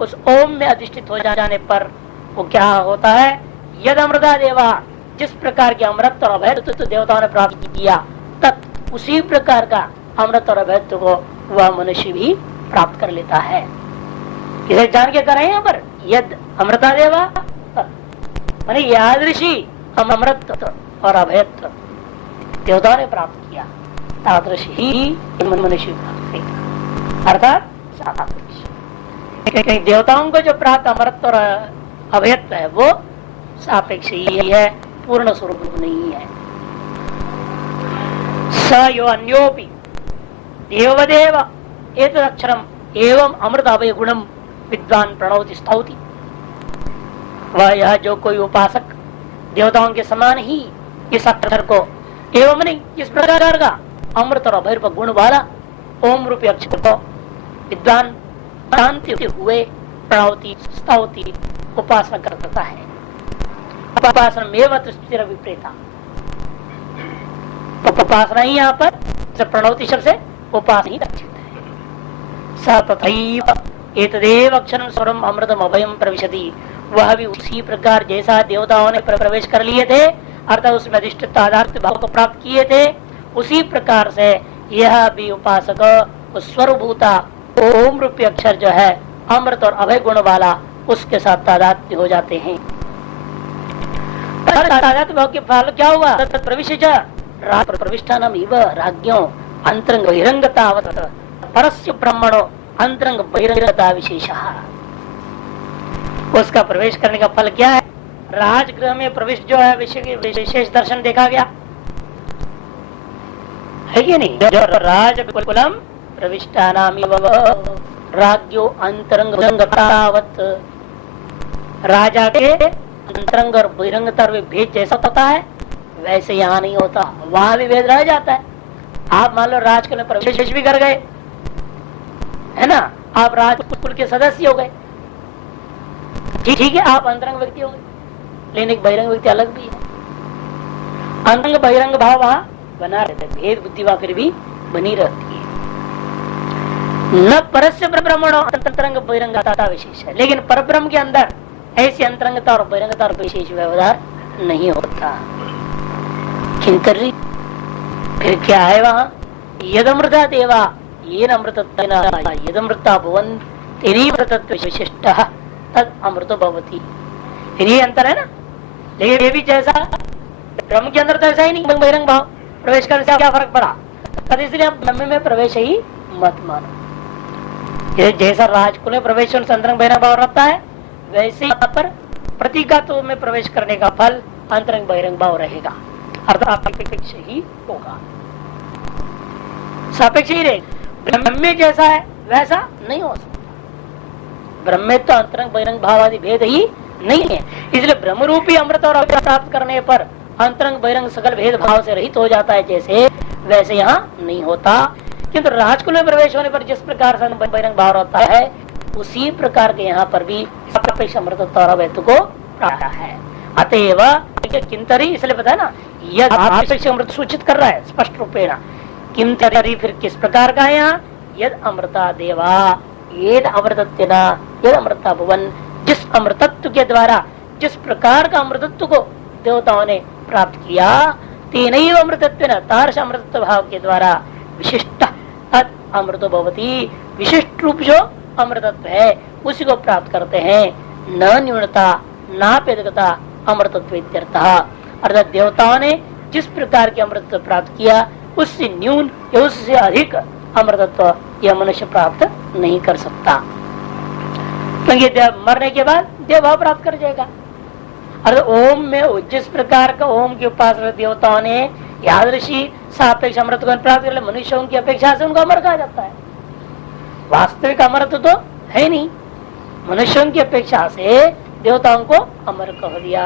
उस ओम में अधिष्ठित हो जाने पर वो क्या होता है? यद अमृता देवा, जिस प्रकार के अमृत और अभयत्व तो देवताओं ने प्राप्त किया, तत् उसी प्रकार का अमृत और अभयत्व को वह मनुष्य भी प्राप्त कर लेता है। इसे जान के कर रहे हैं यहाँ पर यद अमृता देवा, यादृशी हम अमृत और अभयत्व देवताओं ने प्राप्त किया, तादृश ही मनुष्य प्राप्त करेगा। अर्थात सापेक्ष, देवताओं को जो प्राप्त अमरत्व और अभयत्व है वो सापेक्ष ही है, पूर्ण स्वरूप नहीं है। स यो अन्योपि देवदेव एतद् अक्षरम एवं अमृत अभय गुणम विद्वान प्रणौति स्तौति। वह यह जो कोई उपासक देवताओं के समान ही इस अक्षर को एवं नहीं इस प्रकार का अमृत और अभय गुण वाला ओम रूपी अक्षर को विद्वान शांति हुए प्रणौति स्तौति उपासना करता है। उपासना में स्थिर विपरीता, उपासना ही यहाँ पर प्रणौति शब्द से उपासना ही रक्षित है। स तथैव एतदेव अक्षरम स्वरम अमृतम अभयम प्रविशति, वह भी उसी प्रकार जैसा देवताओं ने प्रवेश कर लिए थे अर्थात उसमें अधिष्ठित आधार भाव को प्राप्त किए थे, उसी प्रकार से यह भी उपासक उस स्वरूभूता ओम रूपी अक्षर जो है अमृत और अभय गुण वाला उसके साथ तादात्म्य हो जाते हैं। तादात्म्य भाव के फल क्या हुआ? प्रविष्ट प्रविष्टानाम इव राज्ञों अंतरंग बहिरंगतावत परस्य ब्रह्मणो अंतरंग बहिरंगता विशेषः। उसका प्रवेश करने का फल क्या है? राजगृह में प्रवेश जो है विशेष दर्शन देखा गया है कि नहीं? जो राजकुलम प्रविष्टानाम इव राज्ञो अंतरंग बहिरंगतावत, राजा के अंतरंग और बहिरंगता भेद जैसा होता है वैसे यहाँ नहीं होता, वहां भी भेद रह जाता है। आप मान लो राजकुल में प्रवेश भी कर गए है ना, आप राजकुल के सदस्य हो गए, ठीक है, आप अंतरंग व्यक्ति हो गए, लेकिन एक बहिरंग व्यक्ति अलग भी है। अंतरंग बहिरंग भाव वहां बना रहता है, भेद बुद्धि वहां फिर भी बनी रहती है। न परस्य ब्रह्मणो अंतरंग बहिरंगता विशेष है, लेकिन परब्रह्म के अंदर ऐसी अंतरंगता और बहिरंगता और विशेष व्यवहार नहीं होता। किंतरी फिर क्या है वहां? यदमृता देवा ये यदमृता भुवन तेरी अमृतत्व विशिष्ट तद अमृतो भवति। फिर ये अंतर है ना, लेकिन ये भी जैसा ब्रह्म के अंदर तो ऐसा ही नहीं बहिरंग भाव प्रवेश करने से क्या फर्क पड़ा? इसलिए आप ब्रह्म में प्रवेश ही मत मानो। जैसा राजकुल में प्रवेश अंतरंग बहिरंग भाव रहता है वैसे यहाँ पर प्रतीकात्व में प्रवेश करने का फल अंतरंग बहिरंग भाव रहेगा, अर्थात सापेक्ष ही होगा, सापेक्ष ही रहेगा। ब्रह्म में जैसा है वैसा नहीं हो सकता, ब्रह्म में तो अंतरंग बहिरंग भाव आदि भेद ही नहीं है, इसलिए ब्रह्म रूपी अमृत और अभय प्राप्त करने पर अंतरंग बहिरंग सकल भेद भाव से रहित हो जाता है, जैसे वैसे यहाँ नहीं होता। किंतु राजकुल में प्रवेश होने पर जिस प्रकार से बहिरंग भाव रहता है उसी प्रकार के यहाँ पर भी सापेक्ष अमृत और अभयत्व को प्राप्त है। अतएव किंतरी इसलिए पता है ना, यह सापेक्ष अमृत सूचित कर रहा है स्पष्ट रूपेण। किंतरी फिर किस प्रकार का है यहाँ? यद अमृता देवा येद अमृतत्वेन यद अमृता भुवन, जिस अमृतत्व के द्वारा जिस प्रकार का अमृतत्व को देवताओं ने प्राप्त किया, तेनैव अमृतत्वेन तादृश अमृतत्व भाव के द्वारा विशिष्ट अमृतो भवति, विशिष्ट रूप जो अमृतत्व है उसी को प्राप्त करते हैं। न न्यूनता न पेदकता अमृतत्व इत्यर्थः, अर्थात देवताओं ने जिस प्रकार के अमृतत्व प्राप्त किया उससे न्यून या उससे अधिक अमृतत्व यह मनुष्य प्राप्त नहीं कर सकता, क्योंकि मरने के बाद देव भाव प्राप्त कर जाएगा। अर्थात ओम में जिस प्रकार का ओम की उपासना देवताओं ने यादृशी सापेक्ष अमृत को प्राप्त कर, मनुष्यों की अपेक्षा से उनका अमर कहा जाता है। वास्तविक अमृत तो है नहीं, मनुष्यों की अपेक्षा से देवताओं को अमर कह दिया।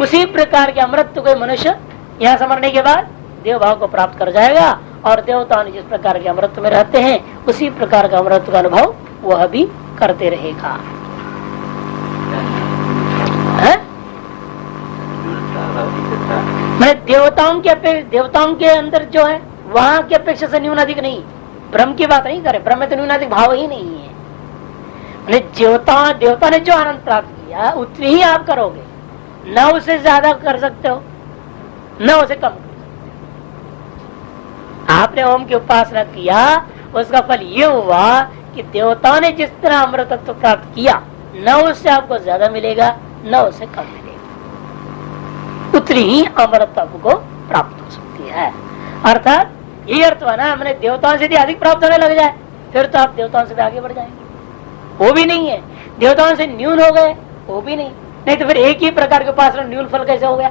उसी प्रकार के अमृत को मनुष्य यहाँ से मरने के बाद देव भाव को प्राप्त कर जाएगा, और देवताओं जिस प्रकार के अमृत में रहते हैं उसी प्रकार का अमृत का अनुभव वह भी करते रहेगा। मैं देवताओं के अंदर जो है वहां की अपेक्षा से न्यून अधिक नहीं, ब्रह्म की बात नहीं करे, ब्रह्म में तो न्यून अधिक भाव ही नहीं है। देवता ने जो आनंद प्राप्त किया उतनी ही आप करोगे, न उसे ज्यादा कर सकते हो न उसे कम। आपने ओम की उपासना किया, उसका फल ये हुआ कि देवताओं ने जिस तरह अमृतत्व प्राप्त किया न उससे आपको ज्यादा मिलेगा न उससे कम मिलेगा, उतनी ही अमृतत्व को प्राप्त हो सकती है। अर्थात ये अर्थ हुआ ना, हमने देवताओं से भी अधिक प्राप्त होने लग जाए फिर तो आप देवताओं से भी आगे बढ़ जाएंगे, वो भी नहीं है। देवताओं से न्यून हो गए, वो भी नहीं। नहीं तो फिर एक ही प्रकार की उपासना न्यून फल कैसे हो गया?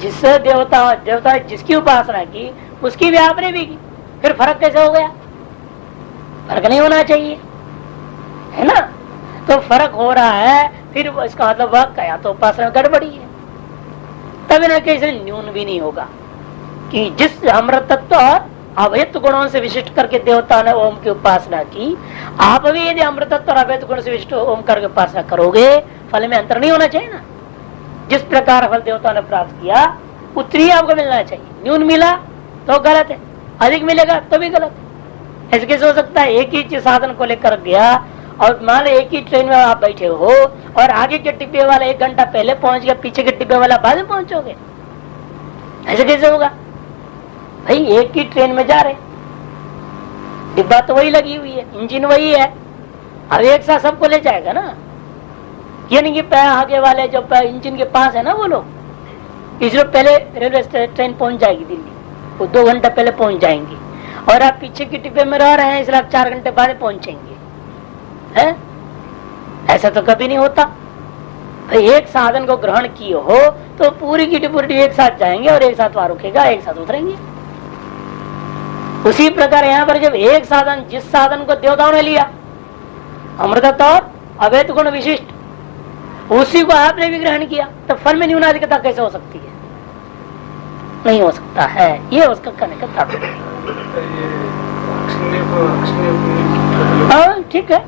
जिससे देवता जिसकी उपासना की उसकी भी आपने भी की, फिर फर्क कैसे हो गया? फर्क नहीं होना चाहिए, है ना? तो फर्क हो रहा है, फिर इसका मतलब वह क्या तो उपासना गड़बड़ी है, तब ना कैसे न्यून भी नहीं होगा कि जिस अमृत तत्व और अवैध गुणों से विशिष्ट करके देवता ने ओम की उपासना की, आप भी यदि अमृत तत्व और अवैध गुण से विशिष्ट ओम करके उपासना करोगे, फल में अंतर नहीं होना चाहिए ना? जिस प्रकार फल देवता ने प्राप्त किया उतनी आपको मिलना चाहिए। न्यून मिला तो गलत है, अधिक मिलेगा तो भी गलत है। ऐसे कैसे हो सकता है? एक ही चीज साधन को लेकर गया और मान लो एक ही ट्रेन में आप बैठे हो और आगे के डिब्बे वाला 1 घंटा पहले पहुंच गया, पीछे के डिब्बे वाला बाद में पहुंचोगे, ऐसे कैसे होगा भाई? एक ही ट्रेन में जा रहे, डिब्बा तो वही लगी हुई है, इंजन वही है, अब एक साथ सबको ले जाएगा ना। यानी कि आगे वाले जो इंजन के पास है ना वो लोग, इसलिए पहले रेलवे ट्रेन पहुंच जाएगी दिल्ली, वो 2 घंटे पहले पहुंच जाएंगे, और आप पीछे के डिब्बे में रह रहे हैं इसलिए आप 4 घंटे बाद पहुंचेंगे, है? ऐसा तो कभी नहीं होता भाई। एक साधन को ग्रहण किए हो तो पूरी की पूरी एक साथ जाएंगे और एक साथ वहां रुकेगा, एक साथ उतरेंगे। उसी प्रकार यहाँ पर जब एक साधन, जिस साधन को देवताओं ने लिया अमृतत्व और अवैध गुण विशिष्ट, उसी को आपने भी ग्रहण किया, तो फल में न्यूनाधिकता कैसे हो सकती है? नहीं हो सकता है। ये उसका कहने का तात्पर्य। ठीक है,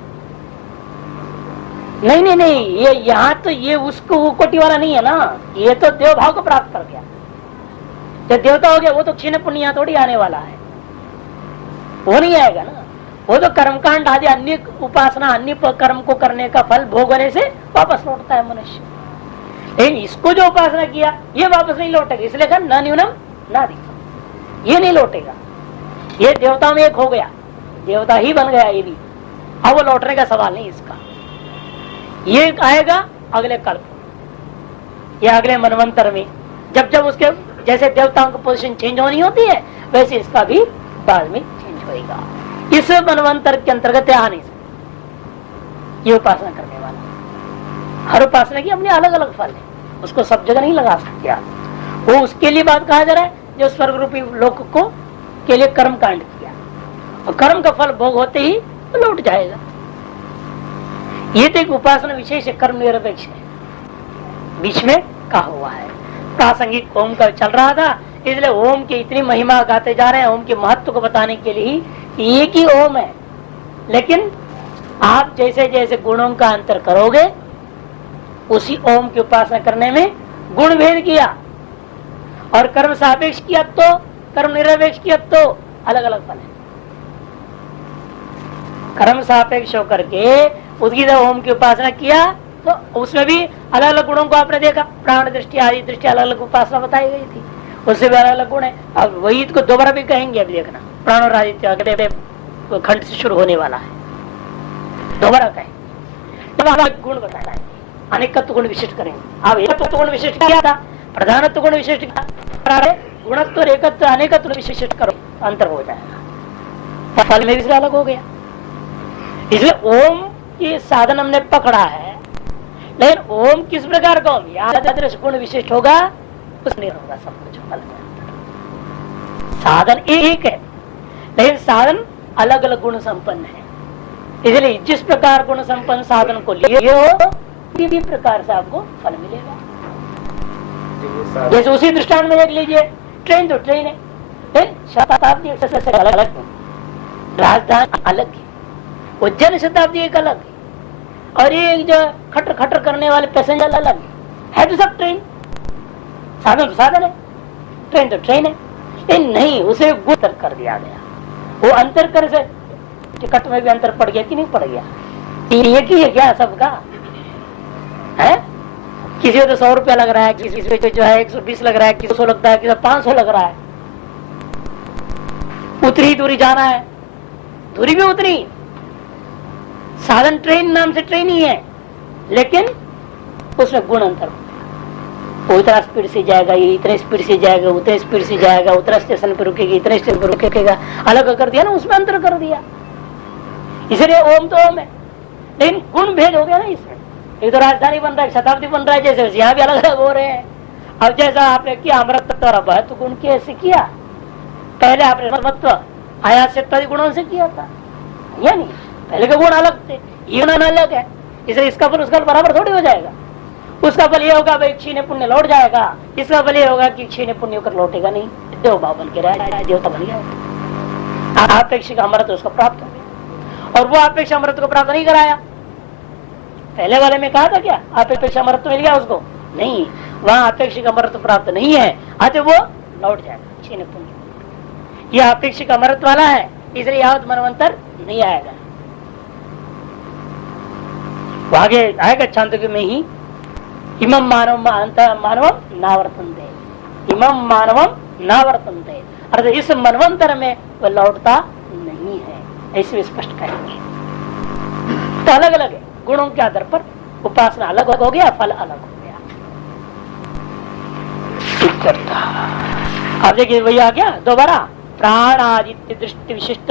नहीं नहीं नहीं, ये यहाँ तो ये उसको कोटि वाला नहीं है ना, ये तो देव भाव को प्राप्त कर गया। जब देवता हो गया वो तो क्षीण पुण्य यहाँ थोड़ी आने वाला है, वो नहीं आएगा ना। वो तो कर्मकांड आदि अन्य उपासना, अन्य कर्म को करने का फल भोगने से वापस लौटता है मनुष्य। लेकिन इसको जो उपासना किया ये वापस नहीं लौटेगा, इसलिए कहा न न्यूनम ना अधिकम, ये नहीं लौटेगा। ये देवता में एक हो गया, देवता ही बन गया ये भी, अब वो लौटने का सवाल नहीं इसका। ये आएगा अगले कल्प या अगले मनवंतर में, जब जब उसके जैसे देवताओं की पोजीशन चेंज होनी होती है वैसे इसका भी बाद में चेंज होएगा। इस मनवंतर के अंतर्गत आ नहीं सकते ये उपासना करने वाला। हर उपासना की अपने अलग अलग फल है, उसको सब जगह नहीं लगा सकते आप। वो उसके लिए बात कहा जा रहा है जो स्वर्ग रूपी लोक को के लिए कर्म कांड किया, और कर्म का फल भोग होते ही तो लौट जाएगा। ये तो एक उपासना विशेष है, कर्म निरपेक्ष है, बीच में कहा हुआ है। प्रासंगिक ओम का चल रहा था, इसलिए ओम की इतनी महिमा गाते जा रहे हैं। ओम के महत्व को बताने के लिए एक ही ओम है, लेकिन आप जैसे जैसे गुणों का अंतर करोगे उसी ओम की उपासना करने में गुण भेद किया, और कर्म सापेक्ष किया तो कर्म निरपेक्ष किया तो अलग अलग फल है। कर्म सापेक्ष होकर के उसकी जब ओम की उपासना किया तो उसमें भी अलग अलग गुणों को आपने देखा, प्राण दृष्टि आदि दृष्टि अलग अलग उपासना बताई गई थी, उससे भी अलग अलग गुण है। अब वही को दोबारा भी कहेंगे, अभी देखना प्राण और आदित्य खंड से शुरू होने वाला है, दोबारा कहेंगे, गुण बताया है, अनेकत्व गुण विशिष्ट करेंगे। अब एकत्व गुण विशिष्ट क्या था, प्रधानत्व गुण विशिष्ट क्या, गुणत्व और एकत्व अनेकत्व विशिष्ट करो, अंतर हो जाएगा, फल में भी अलग हो गया। इसलिए ओम की साधन हमने पकड़ा है, लेकिन ओम किस प्रकार का ओम, यादृश गुण विशिष्ट होगा उसमें होगा सब कुछ फल में अंतर। साधन एक है लेकिन साधन अलग अलग गुण संपन्न है, इसलिए जिस प्रकार गुण संपन्न साधन को लिए हो इसी प्रकार से आपको फल मिलेगा। जैसे उसी दृष्टांत में देख लीजिए, ट्रेन तो ट्रेन है, शताब्दी अलग अलग, राजधानी अलग है, उज्जैन शताब्दी एक अलग है, और ये जो खटर खटर करने वाले पैसेंजर अलग है तो सब ट्रेन, साधन तो साधन है, ट्रेन तो ट्रेन है। लेकिन नहीं, उसे गुण कर दिया गया। वो अंतर कर से टिकट में भी अंतर पड़ गया कि नहीं पड़ गया, एक ही है क्या सबका है? किसी को तो 100 रुपया लग रहा है, किसी को जो है 120 लग रहा है, किसी को 100 लगता है, किसी को 500 लग रहा है। उतनी दूरी जाना है, दूरी भी उतनी, साधन ट्रेन नाम से ट्रेन ही है, लेकिन उसमें गुण अंतर हो गया। वो इतना स्पीड से जाएगा, ये इतने स्पीड से जाएगा, उतने स्पीड से जाएगा, उतना स्टेशन पर रुकेगी, इतने स्टेशन पर रुकेगा, अलग कर दिया ना, उसमें अंतर कर दिया। इसलिए ओम तो ओम है, लेकिन गुण भेद हो गया ना इसमें। एक तो राजधानी बन रहा है, शताब्दी बन रहा है, जैसे यहाँ भी अलग अलग हो रहे हैं। अब जैसा आपने किया अमृत तत्व और अभयत्व गुण कैसे किया, पहले आपने मत्व आयास इत्यादि गुणों से किया था, या नहीं? पहले के गुण अलग थे, ये गुण अलग है, इसलिए इसका फल उसका बराबर थोड़ी हो जाएगा। उसका फल ये होगा भाई क्षीण पुण्य लौट जाएगा, इसका फल ये होगा कि क्षीण पुण्य होकर लौटेगा नहीं, देव भाव बन के रहेगा, देवता बन गया, अपेक्षिक अमृत उसको प्राप्त हो गया। और वो अपेक्षा अमृत को प्राप्त नहीं कराया, पहले वाले में कहा था क्या अपेक्षिक अमृत मिल गया उसको? नहीं, वहां अपेक्षिक अमृत प्राप्त नहीं है, अतः वो लौट जाएगा क्षीण पुण्य। यह अपेक्षिक अमृत वाला है, इसलिए यावत मनवंतर नहीं आएगा। आगे आएगा छांदोग्य में ही, इमं मानवम नावर्तन्ते, इमं मानवम नावर्तन्ते, अर्थात इस मनवंतर में वह लौटता नहीं है, ऐसे स्पष्ट करेंगे। तो अलग अलग है, गुणों के आधार पर उपासना अलग हो गया, फल अलग हो गया। अब देखिए वही आ गया दोबारा, प्राण आदित्य दृष्टि विशिष्ट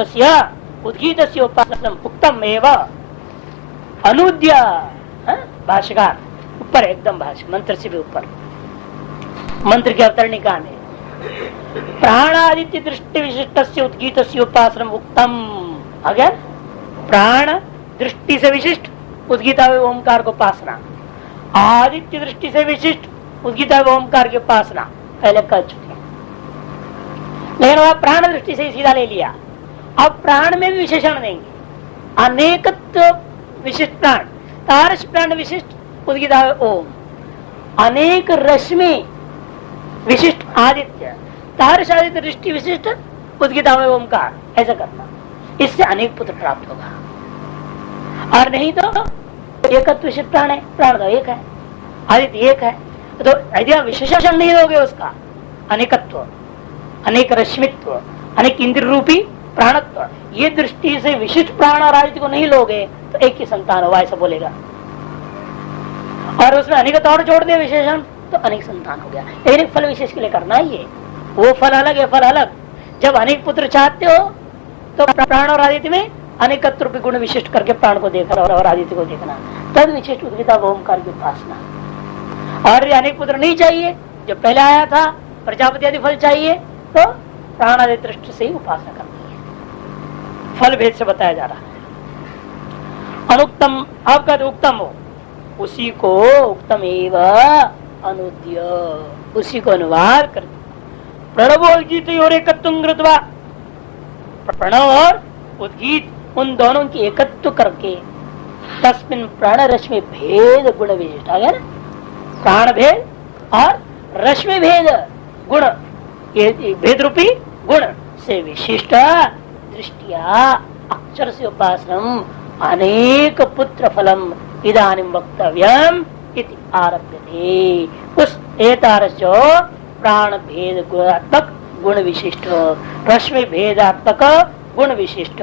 उद्गीत उपासना उक्तम एवं अनुद्य, भाष्यकार ऊपर एकदम भाष्य मंत्र से भी ऊपर, मंत्र की अवतरणिका में प्राणादित्य दृष्टि विशिष्ट उद्गीत उपासना उत्तम आ गया। प्राण दृष्टि से विशिष्ट उद्गीता ओमकार को उपासना, आदित्य दृष्टि से विशिष्ट उद्गीता ओमकार की उपासना पहले कर चुके, लेकिन वह प्राण दृष्टि से सीधा ले लिया। अब प्राण में भी विशेषण देंगे, अनेकत्व विशिष्ट प्राण, तारस प्राण विशिष्ट उद्गीता ओम, अनेक रश्मि विशिष्ट आदित्य, तारस आदित्य दृष्टि विशिष्ट उद्गीता ओमकार, ऐसा करना, इससे अनेक पुत्र प्राप्त होगा। और नहीं तो एकत्व विशिष्ट प्राण है, प्राण तो एक है, आदित्य एक है, तो यदि विशेषण नहीं दोगे उसका, अनेकत्व, अनेक रश्मित्व, अनेक इंद्र रूपी प्राणत्व, ये दृष्टि से विशिष्ट प्राण और आदित्य को नहीं लोगे तो एक ही संतान होगा, ऐसा बोलेगा। और उसमें अनेक और जोड़ दे विशेषण तो अनेक संतान हो गया। लेकिन फल विशेष के लिए करना ही है, वो फल अलग है, फल अलग। जब अनेक पुत्र चाहते हो तो प्राण और आदित्य में अनेकत्व रूपी गुण विशिष्ट करके प्राण को देखना और आदित्य को देखना, तद विशिष्ट उद्गीता ओमकार की उपासना। और अनेक पुत्र नहीं चाहिए, जो पहले आया था प्रजापति आदि फल चाहिए, तो प्राण आदि दृष्टि से ही उपासना करनी है। फल भेद से बताया जा रहा है। अनुक्तम, आपका उत्तम हो, उसी को उत्तम एवं अनुद्य, उसी को अनुवाद कर प्रणव उद्गीत और एकत्व कृत्वा, प्रणव और उद्गीत उन दोनों की एकत्व करके तस्मिन् प्राण रश्मि भेद गुण विशिष्ट, आ गया ना, प्राण भेद और रश्मि भेद गुण, ये भेद रूपी गुण से विशिष्ट दृष्टिया अक्षर से उपासनम अनेक पुत्र फलम इदानीं वक्तव्यम इति आरभ्यते। उस एतारस्यो प्राण भेद गुणात्मक गुण विशिष्ट, रश्मि भेदात्मक गुण विशिष्ट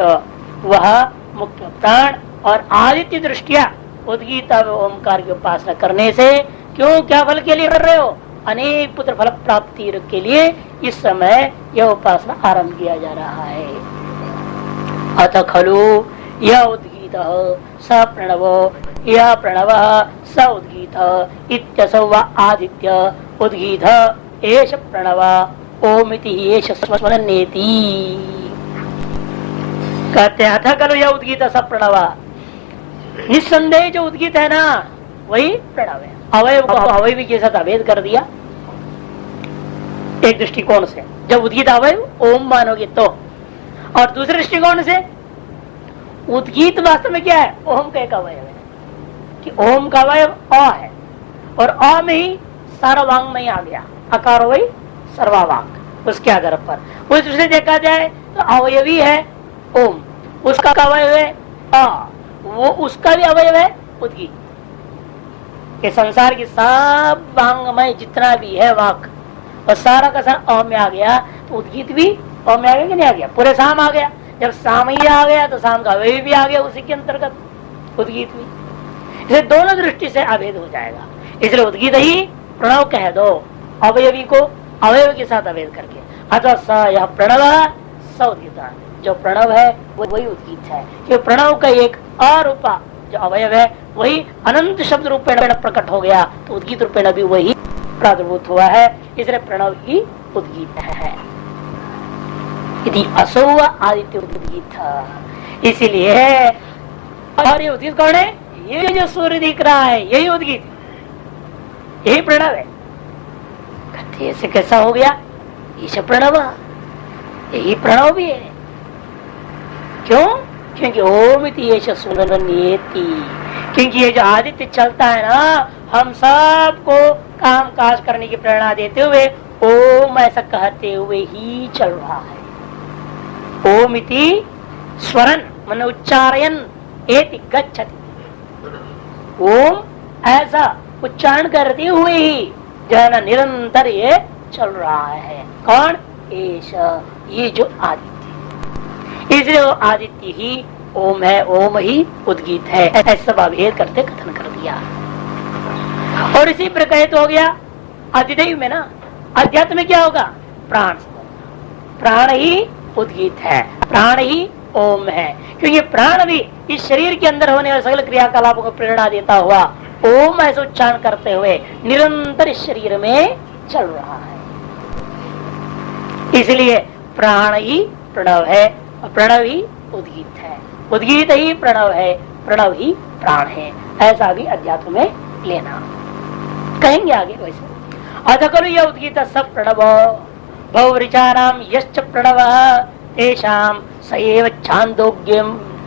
वह मुख्य प्राण और आदित्य दृष्टिया उद्गीता व ओमकार की उपासना करने से, क्यों, क्या फल के लिए कर रहे हो? अनेक पुत्र फल प्राप्ति के लिए इस समय यह उपासना आरंभ किया जा रहा है। अथ खलु यह उद्गीत स प्रणव, यह प्रणव स उद्गीत इत्यसौ वा आदित्य उद्गीत एष प्रणव ओमिति एष स्वनेति। कहते हैं अथ खलु यह उद्गीत स प्रणव, निस्संदेह जो उद्गीत है ना वही प्रणव है। अवयव को अवयवी के साथ अभेद कर दिया एक दृष्टिकोण से, जब उद्गीत अवयव ओम मानोगे तो, और दूसरे दृष्टिकोण से उद्गीत वास्तव में क्या है? ओम का एक अवयव है, कि ओम का अवयव अ है और अ में ही सारा वांग में आ गया, अकार वही सर्वावांग, उसके आधार पर उस दृष्टि देखा जाए तो अवयवी है ओम, उसका अवयव है अ, वो उसका भी अवयव है उद्गीत। के संसार की सब वांगमय जितना भी है वाक और सारा का सारा अ में आ गया, तो उद्गीत भी अ में आ गया कि नहीं आ गया? पूरे साम आ गया। जब साम ही आ गया तो साम का अवयव भी आ गया उसी के अंतर्गत उद्गीत भी। इसे दोनों दृष्टि से अभेद हो जाएगा, इसलिए उद्गीत ही प्रणव कह दो, अवयवी को अवयव के साथ अभेद करके, अथवा स यह प्रणव स उद्गीत, जो प्रणव है वो वही उद्गीत है। कि प्रणव का एक अरूपा जो अवयव है वही अनंत शब्द रूपेण प्रकट हो गया, तो उद्गीत रूपेण भी वही प्रादुर्भूत हुआ है, इसलिए प्रणव ही उद्गीत है। यदि असौ आदित्य उद्गीत, इसीलिए और ये उद्गीत कौन है? ये जो सूर्य दिख रहा है यही उद्गीत, यही प्रणव है। कहते ऐसे कैसा हो गया? ईश प्रणव, यही प्रणव भी है। क्यों? क्योंकि ओम इति सूर्यति, क्योंकि ये जो आदित्य चलता है ना, हम सबको काम काज करने की प्रेरणा देते हुए ओम ऐसा कहते हुए ही चल रहा है। ओम इति स्वरन मन उच्चारयन एति गच्छति, ओम ऐसा उच्चारण करते हुए ही जो है ना निरंतर ये चल रहा है। कौन? एश, ये जो आदित्य, इसलिए वो आदित्य ही ओम है, ओम ही उद्गीत है, ऐसा अभेद करते कथन कर दिया। और इसी प्रकार तो हो गया अधिदैव में ना, अध्यात्म में क्या होगा? प्राण, प्राण ही उद्गीत है, प्राण ही ओम है, क्योंकि प्राण भी इस शरीर के अंदर होने वाले सकल क्रियाकलापों को प्रेरणा देता हुआ ओम ऐसा उच्चारण करते हुए निरंतर इस शरीर में चल रहा है। इसलिए प्राण ही प्रणव है और प्रणव ही उद्गीत है, उद्गीत ही प्रणव है, प्रणव ही प्राण है, ऐसा भी अध्यात्म में लेना। कहेंगे आगे वैसे। अथ खलु यह उद्गीत सब प्रणव बहुऋचानाम यश्च प्रणव तेषां स एव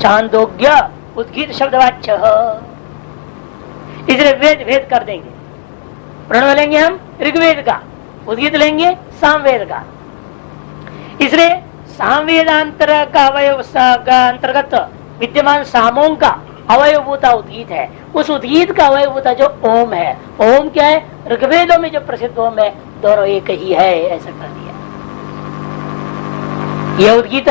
छांदोग्य उद्गीत शब्दवाच्य। इसलिए वेद भेद कर देंगे, प्रणव लेंगे हम ऋग्वेद का, उद्गीत लेंगे सामवेद का। इसलिए सामवेदांतर का अवयव का अंतर्गत विद्यमान सामों का अवयवभूता उद्गीत है, उस उद्गीत का अवयवभूता जो ओम है। ओम क्या है? ऋग्वेदों में जो प्रसिद्ध ओम है, दोनों एक ही है, ऐसा कर दिया। यह उद्गीत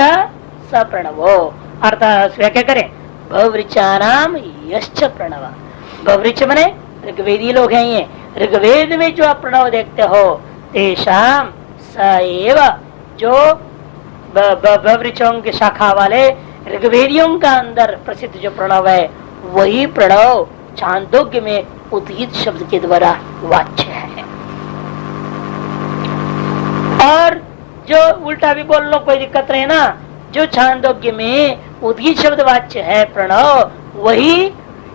सप्रणवो, अर्थात व्याख्या करें भवृचानाम यश्च प्रणव। भवृच मने ऋग्वेदी लोग हैं ये, ऋग्वेद में जो आप प्रणव देखते हो तेषाम सएव, जो भवृचों की शाखा वाले ऋग्वेदियों का अंदर प्रसिद्ध जो प्रणव है वही प्रणव छांदोग्य में उद्गीत शब्द के द्वारा वाच्य है। और जो उल्टा भी बोल लो कोई दिक्कत रहे ना, जो छांदोग्य में उद्गीत शब्द वाच्य है प्रणव, वही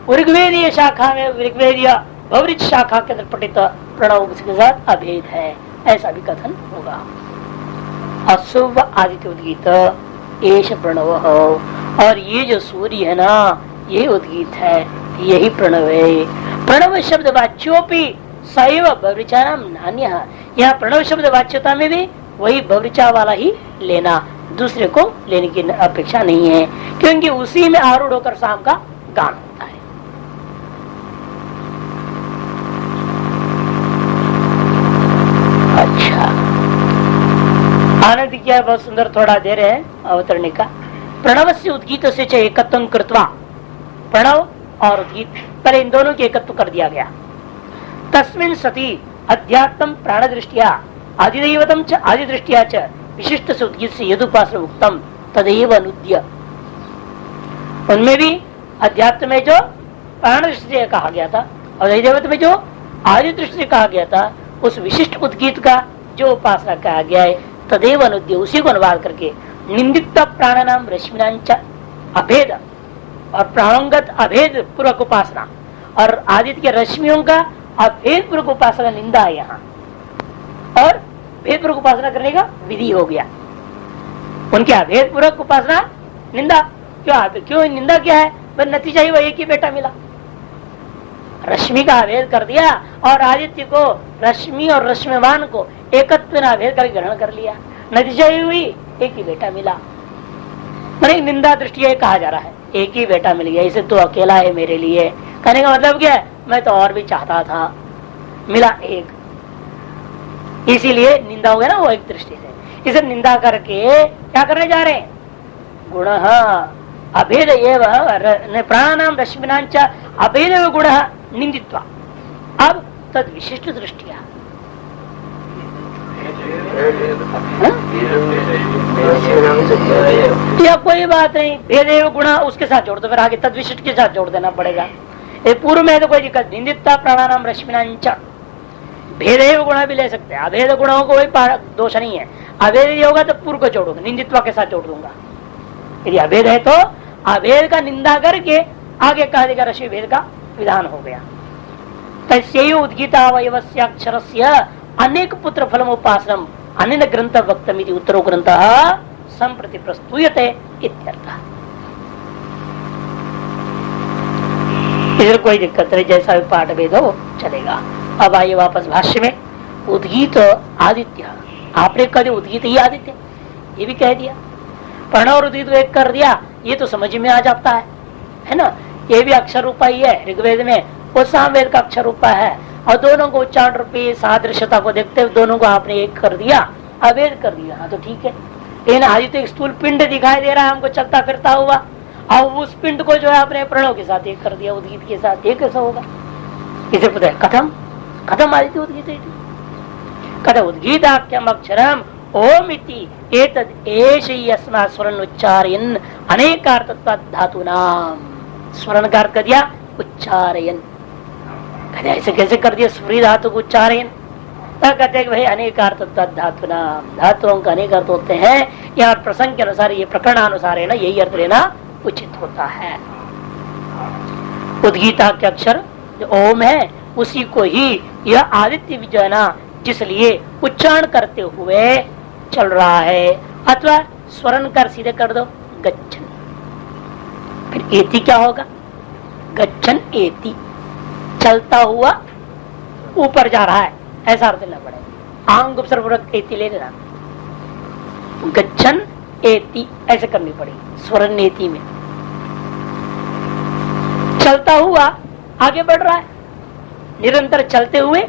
ऋग्वेदीय शाखा में ऋग्वेदीय भवृच शाखा के अंदर पठित प्रणव के साथ अभेद है, ऐसा भी कथन होगा। अशुभ आदित्य उद्गीत एष प्रणव, और ये जो सूर्य है ना ये उद्गीत है, यही प्रणव है। प्रणव शब्द वाच्योपि सैव भवृचानाम नान्यः, यहाँ प्रणव शब्द वाच्यता में भी वही भवृचा वाला ही लेना, दूसरे को लेने की अपेक्षा नहीं है, क्योंकि उसी में आरूढ़ होकर शाम का गान होता है। अच्छा, आनंद क्या बहुत सुंदर थोड़ा दे रहे हैं अवतरणी का। प्रणव से उद्गीत से एकत्व कृत्वा, प्रणव और उद्गीत पहले इन दोनों के एकत्व कर दिया गया। तस्मिन् सति अध्यात्म प्राण दृष्टिया आदिदैवतम च आदि दृष्टिया च विशिष्ट से उद्गीत से यदुपासन उक्तम तदेव अनुद्य। उनमें भी अध्यात्म में जो प्राण दृष्टि से कहा गया था और अधिदैवत में जो आदि दृष्टि से कहा गया था, उस विशिष्ट उद्गीत का जो उपासना कहा गया है तदेव अनुद्य, उसी को अनुवाद करके निंदित प्राणानाम रश्मिनांच अभेद और प्राणोंगत अभेद पूर्वक उपासना और आदित्य के रश्मियों का अभेद पूर्वक उपासना निंदा है यहाँ, और भेद पूर्वक उपासना करने का विधि हो गया। उनके अभेद पूर्वक उपासना निंदा क्यों निंदा क्या है? नतीजा ही वही कि बेटा मिला, रश्मि का अभेद कर दिया और आदित्य को रश्मि और रश्मिमान को एकत्व में अभेद कर ग्रहण कर लिया, नतीजा ही हुई एक ही बेटा मिला। मैंने निंदा दृष्टि कहा जा रहा है एक ही बेटा मिल गया, इसे तो अकेला है मेरे लिए, कहने का मतलब क्या है? मैं तो और भी चाहता था, मिला एक, इसीलिए निंदा हो गया ना वो एक दृष्टि से। इसे निंदा करके क्या करने जा रहे हैं? गुण अभेद एवं प्राणानाम रश्मिनांच अभेद गुण निंदित्वा। अब तद विशिष्ट दृष्टिया। या कोई बात नहीं, भेदेव गुणा उसके साथ जोड़ दो, फिर आगे तद विशिष्ट के साथ जोड़ देना पड़ेगा। ये पूर्व में तो कोई दिक्कत, निंदिता प्राणानाम रश्मिनांच भेदेव गुणा भी ले सकते हैं। अभेद गुणों को कोई दोष नहीं है। अभेद होगा तो पूर्व को जोड़ूंगा, निंदित्वा के साथ जोड़ दूंगा। यदि अभेद है तो अभेद का निंदा करके आगे कह देगा रश्मि भेद का विधान हो गया। तस्यैव उद्गीतावयवस्य अक्षरस्य अनेक पुत्र फलम उपासनम अनेन ग्रंथ वक्तमिति उत्तरो ग्रंथः संप्रति प्रस्तूयते इत्यर्थः। इधर कोई दिक्कत नहीं, जैसा भी पाठ भेद हो चलेगा। अब आइए वापस भाष्य में। उद्गीत आदित्य, आपने कभी उद्गीत ही आदित्य ये भी कह दिया, प्रणव और उद्गीत एक कर दिया, ये तो समझ में आ जाता है ना। ये भी अक्षर रूपा ही है ऋग्वेद में, वो सामवेद का अक्षर रूपा है, और दोनों को उच्चारण रूपी सादृश्यता को देखते हुए दोनों को आपने एक कर दिया, अभेद कर दिया। हाँ तो ठीक है, लेकिन आदित्य एक स्थूल पिंड दिखाई दे रहा है हमको चलता फिरता हुआ, और उस पिंड को जो है आपने प्रणव के साथ एक कर दिया, उद्गीत के साथ, ये कैसा होगा? इसे पता है कथम कथम आदित्य उद्गीत कथम उद्गीताख्यम अक्षरम ओम इति एतद् एष ही अस्मात् स्वरण उच्चारयन् अनेकार्थत्वात् धातूनाम। स्वरण का अर्थ कर दिया उच्चारयन्, कहते ऐसे कैसे कर दिया स्फुरी धातु को उच्चारयन्? कहते हैं भाई अनेकार्थत्वात् धातूनाम, धातुओं का अनेक अर्थ होते हैं, यहाँ प्रसंग के अनुसार ये प्रकरणानुसार है ना, यही अर्थ लेना उचित होता है। उद्गीता के अक्षर जो ओम है उसी को ही यह आदित्य विजयना जिसलिए उच्चारण करते हुए चल रहा है, अथवा स्वरण कर सीधे कर दो गच्छन, फिर एति क्या होगा? गच्छन एति, चलता हुआ ऊपर जा रहा है, ऐसा अर्थ लेना पड़ेगा। आंग उपसर्गपूर्वक एति ले लेना, गच्छन एति ऐसे करनी पड़ेगी स्वरण एति में। चलता हुआ आगे बढ़ रहा है, निरंतर चलते हुए